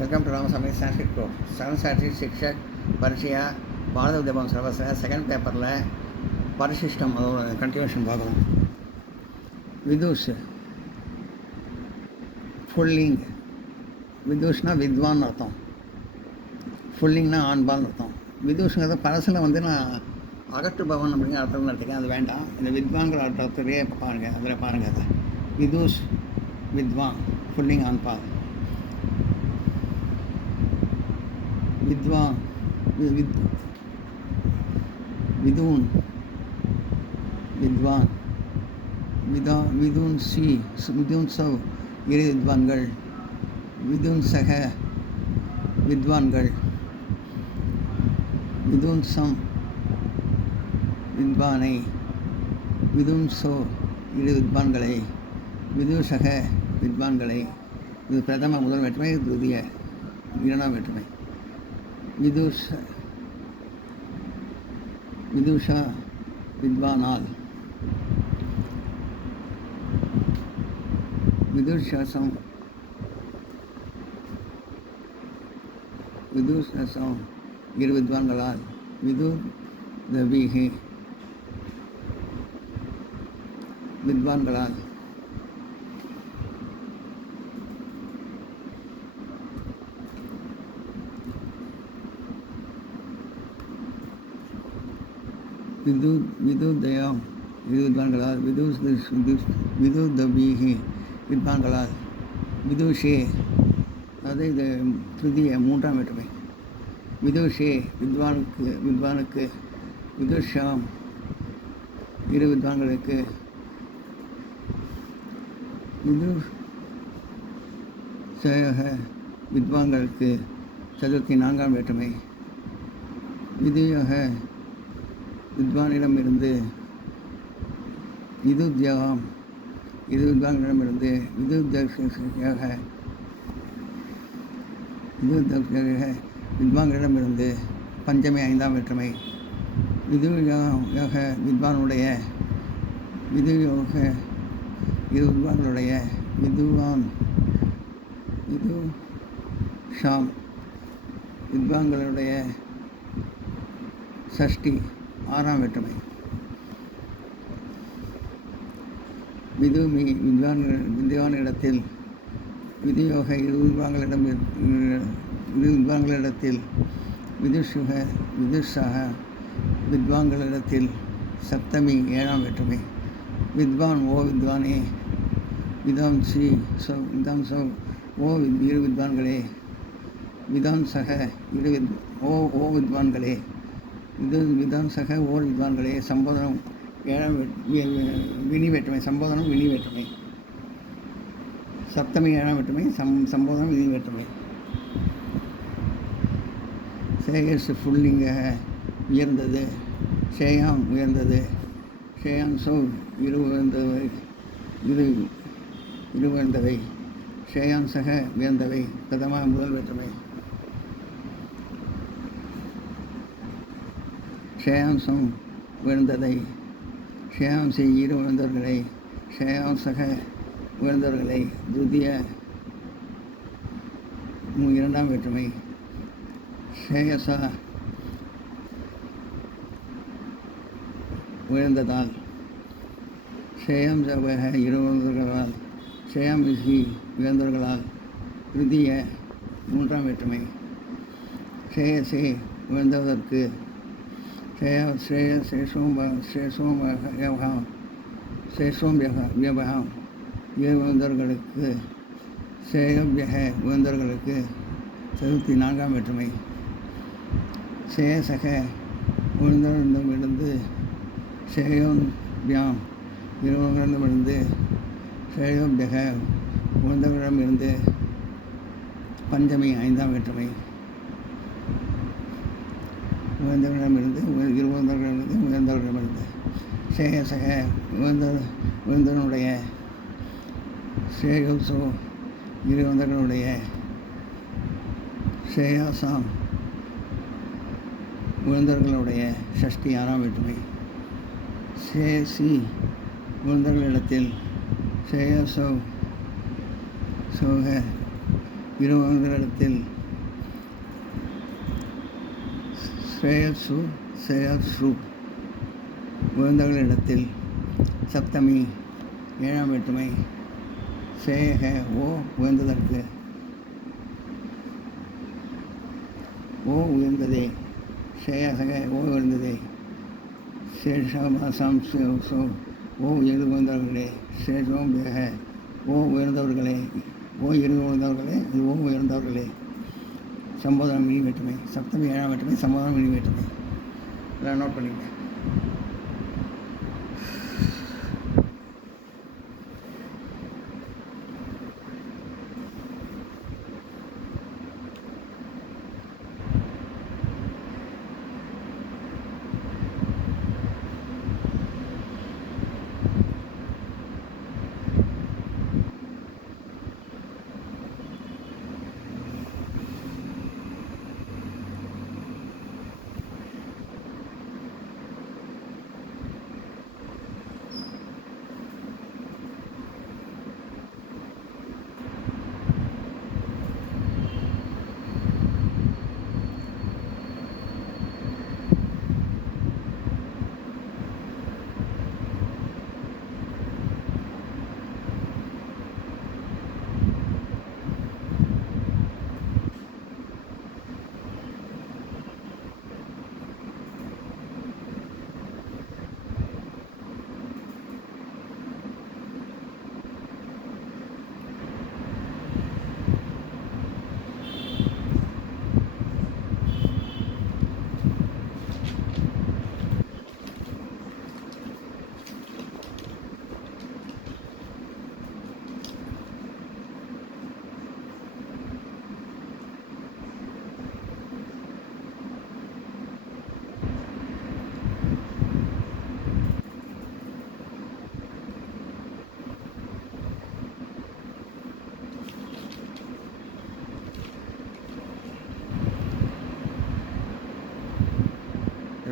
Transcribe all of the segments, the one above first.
Welcome to Ramaswamy Sanskrit course 7th Saturday शिक्षक परिचय भारत उद्यम सिलेबस सेकंड पेपर परिशिष्टम कंटिन्यूशन பார்க்குறோம். விதுஷ் ஃபுல்லிங். விதுஷ்னா வித்வான் அர்த்தம், ஃபுல்லிங்னா ஆண்பால்னு அர்த்தம். விதுஷ்ங்கிறத பழசில் நான் அகற்று பவன் அப்படிங்கிற அர்த்தம் எடுத்துக்கேன், அது வேண்டாம். இந்த வித்வான்கிற அர்த்தத்திலேயே பாருங்கள், அதில் பாருங்கள். அதை விதுஷ் வித்வான் ஃபுல்லிங் ஆண்பால். विद्वान विदून विद्वान विदून सी विदून सब इरे विद्वान्கள். विदून सह विद्वान्கள். विदून सम विद्वाனை. विदून सो इरे विद्वान्களை. विदूषக विद्वान्களை. இது பிரதம முதல் வேற்றுமை, துதிய இரண்டாம் வேற்றுமை. विदुषा विद्वानाल. विदुषसं इரு विद्वान्களால். विदुदभिः विद्वान्களால். विदुदयां इரு विद्वान्களால். विदुदभिः विद्वान्களால். विदुषे அது இது திருதிய மூன்றாம் வேற்றுமை. விதுஷே வித்வானுக்கு. விதுஷாம் இரு வித்வான்களுக்கு. விதுஷயக வித்வான்களுக்கு சதுர்த்தி நான்காம் வேற்றுமை. விதுயக வித்வானிடமிருந்து. விதுத்யகம் இரு வித்வான்களிடமிருந்து. விதுத்யக வித்வான்களிடமிருந்து பஞ்சமி ஐந்தாம் வேற்றுமை. விதுயோக வித்வானுடைய. விதுயோக இரு வித்வான்களுடைய. விதுவான் விதுஷாம் வித்வான்களுடைய ஷஷ்டி ஆறாம் வேற்றுமை. விதுமி வித்வானிடத்தில். விதுயோக இரு வித்வான்களிடத்தில். விதுஷுக விதுஷாக வித்வான்களிடத்தில் சப்தமி ஏழாம் வேற்றுமை. வித்வான் ஓ வித்வானே. விதாம்சி விதாம்சோ ஓ இரு வித்வான்களே. விதான்சக இரு ஓ வித்வான்களே. விதான் சக ஓர் வித்வான்களே. சம்போதனம் ஏழாம் வினி வேற்றுமை. சம்போதனம் வினி வேற்றுமை. சப்தமி ஏழாம் வேற்றுமை. சம்போதனம் வினி வேற்றுமை. சேயஸ் ஃபுல்லிங்க உயர்ந்தது. ஷேயாம் உயர்ந்தது. ஷேயாம் சோ இரு உயர்ந்தவை. ஷேயாம் சக உயர்ந்தவை. பிரதம முதல் வேற்றுமை. ஷேயாம்சம் உயர்ந்ததை. ஷேயாம்சி இரு உயர்ந்தவர்களை. ஷேயாம்சக உயர்ந்தவர்களை. துதிய இரண்டாம் வேற்றுமை. ஷேயசா உயர்ந்ததால். ஷேயாம்சவக இரு உயர்ந்தவர்களால். ஷேயாமிசி உயர்ந்தவர்களால். திருதிய மூன்றாம் வேற்றுமை. ஷேயசே உயர்ந்ததற்கு. சேஷோம்பியகம் உயர்ந்தவர்களுக்கு. சேயபியக உயர்ந்தவர்களுக்கு சதுர்த்தி நான்காம் வேற்றுமை. சேயசக உயர்ந்தவரிடமிருந்து. சேயோபியாம் இருவரிடமிருந்து. சேயோபியக உயர்ந்தவரிடமிருந்து பஞ்சமி ஐந்தாம் வேற்றுமை. உயர்ந்தவரிடமிருந்து உயர்ந்தவரிடமிருந்து. சேயசக உயர்ந்தவனுடைய. சேயோசோ இரு உயர்ந்தவர்களுடைய. சேயாசாம் உயர்ந்தவர்களுடைய ஷஷ்டி ஆறாம் வேற்றுமை. சேசி உயர்ந்தவர்களிடத்தில். சேயசோ சோக இரு உயர்ந்தவர்களிடத்தில். ஸ்ரேயசு ஸ்ரேயஸ்ரு உயர்ந்தவர்களிடத்தில். சப்தமி ஏழாம் வேற்றுமை. சேக ஓ உயர்ந்ததற்கு. ஓ உயர்ந்ததே. சேயசக ஓ உயர்ந்ததே. சேஷமாசாம் சோ ஓ உயர்ந்தவர்களே. சேஷோம் தேக ஓ உயர்ந்தவர்களே. ஓ உயர்ந்தவர்களே. இது ஓ உயர்ந்தவர்களே. சம்போதனம் மினி வேற்றுமை. சப்தமி ஏழாம் வேற்றுமை. சம்போதனம் மினி வேற்றுமை. எல்லாம் நோட் பண்ணிங்க.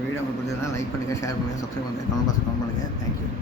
வீடியோ உங்களுக்கு பிடிச்சதுன்னா லைக் பண்ணுங்கள், ஷேர் பண்ணுங்கள், சப்ஸ்கிரைப் பண்ணுங்கள், கமெண்ட் பாக்ஸ் கமெண்ட் பண்ணுங்கள். தேங்க்யூ.